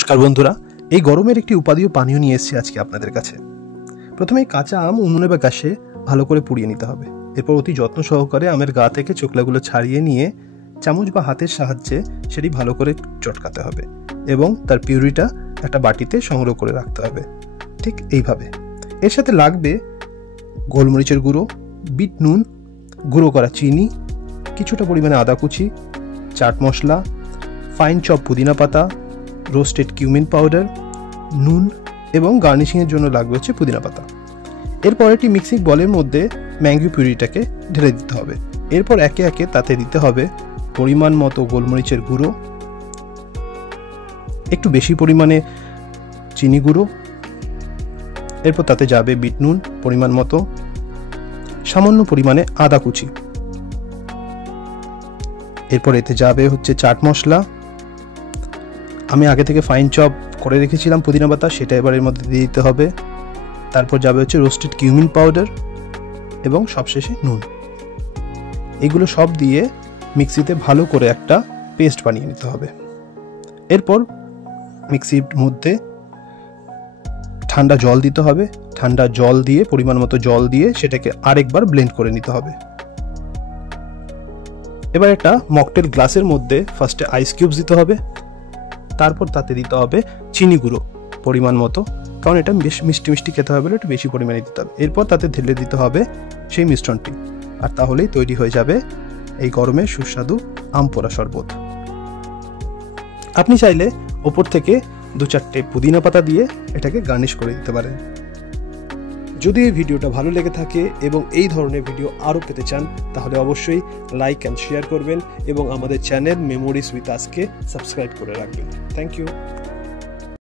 নমস্কার বন্ধুরা, এই গরমের একটি উপাদেয় পানীয় নিয়ে এসেছি আজকে আপনাদের কাছে। প্রথমে কাঁচা আম উনুনে বা গ্যাসে ভালো করে পুড়িয়ে নিতে হবে। এরপর অতি যত্ন সহকারে আমের গা থেকে চোকলাগুলো ছাড়িয়ে নিয়ে চামচ বা হাতের সাহায্যে সেটি ভালো করে চটকাতে হবে এবং তার পিউরিটা একটা বাটিতে সংগ্রহ করে রাখতে হবে, ঠিক এইভাবে। এর সাথে লাগবে গোলমরিচের গুঁড়ো, বিট নুন, গুঁড়ো করা চিনি, কিছুটা পরিমাণে আদা কুচি, চাট মশলা, ফাইন চপ পুদিনা পাতা, রোস্টেড কিউমিন পাউডার, নুন এবং গার্নিশিংয়ের জন্য লাগবে হচ্ছে পুদিনা পাতা। এরপর একটি মিক্সিং বলের মধ্যে ম্যাঙ্গো পিউরিটাকে ঢেলে দিতে হবে। এরপর একে একে তাতে দিতে হবে পরিমাণ মতো গোলমরিচের গুঁড়ো, একটু বেশি পরিমাণে চিনি গুঁড়ো, এরপর তাতে যাবে বিট নুন পরিমাণ মতো, সামান্য পরিমাণে আদা কুচি, এরপর এতে যাবে হচ্ছে চাট মশলা। আমি আগে থেকে ফাইন চপ করে রেখেছিলাম পুদিনা পাতা, সেটা এবার এর মধ্যে দিয়ে দিতে হবে। তারপর যাবে হচ্ছে রোস্টেড কিউমিন পাউডার এবং সবশেষে নুন। এগুলো সব দিয়ে মিক্সিতে ভালো করে একটা পেস্ট বানিয়ে নিতে হবে। এরপর মিক্সির মধ্যে ঠান্ডা জল দিতে হবে। ঠান্ডা জল দিয়ে পরিমাণ মতো জল দিয়ে সেটাকে আরেকবার ব্লেন্ড করে নিতে হবে। এবার একটা মকটেল গ্লাসের মধ্যে ফার্স্টে আইস কিউবস দিতে হবে, তারপর তাতে দিতে হবে চিনি গুঁড়ো পরিমাণ মতো, কারণ এটা বেশ মিষ্টি মিষ্টি খেতে হবে বলে একটু বেশি পরিমাণে দিতে হবে। এরপর তাতে ঢেলে দিতে হবে সেই মিশ্রণটি, আর তাহলেই তৈরি হয়ে যাবে এই গরমে সুস্বাদু আম পোড়া শরবত। আপনি চাইলে ওপর থেকে 2-4টে পুদিনা পাতা দিয়ে এটাকে গার্নিশ করে দিতে পারেন। যদি এই ভিডিওটা ভালো লেগে থাকে এবং এই ধরনের ভিডিও আরও পেতে চান তাহলে অবশ্যই লাইক অ্যান্ড শেয়ার করবেন এবং আমাদের চ্যানেল মেমোরিজ উইথ আজকে সাবস্ক্রাইব করে রাখবেন। Thank you.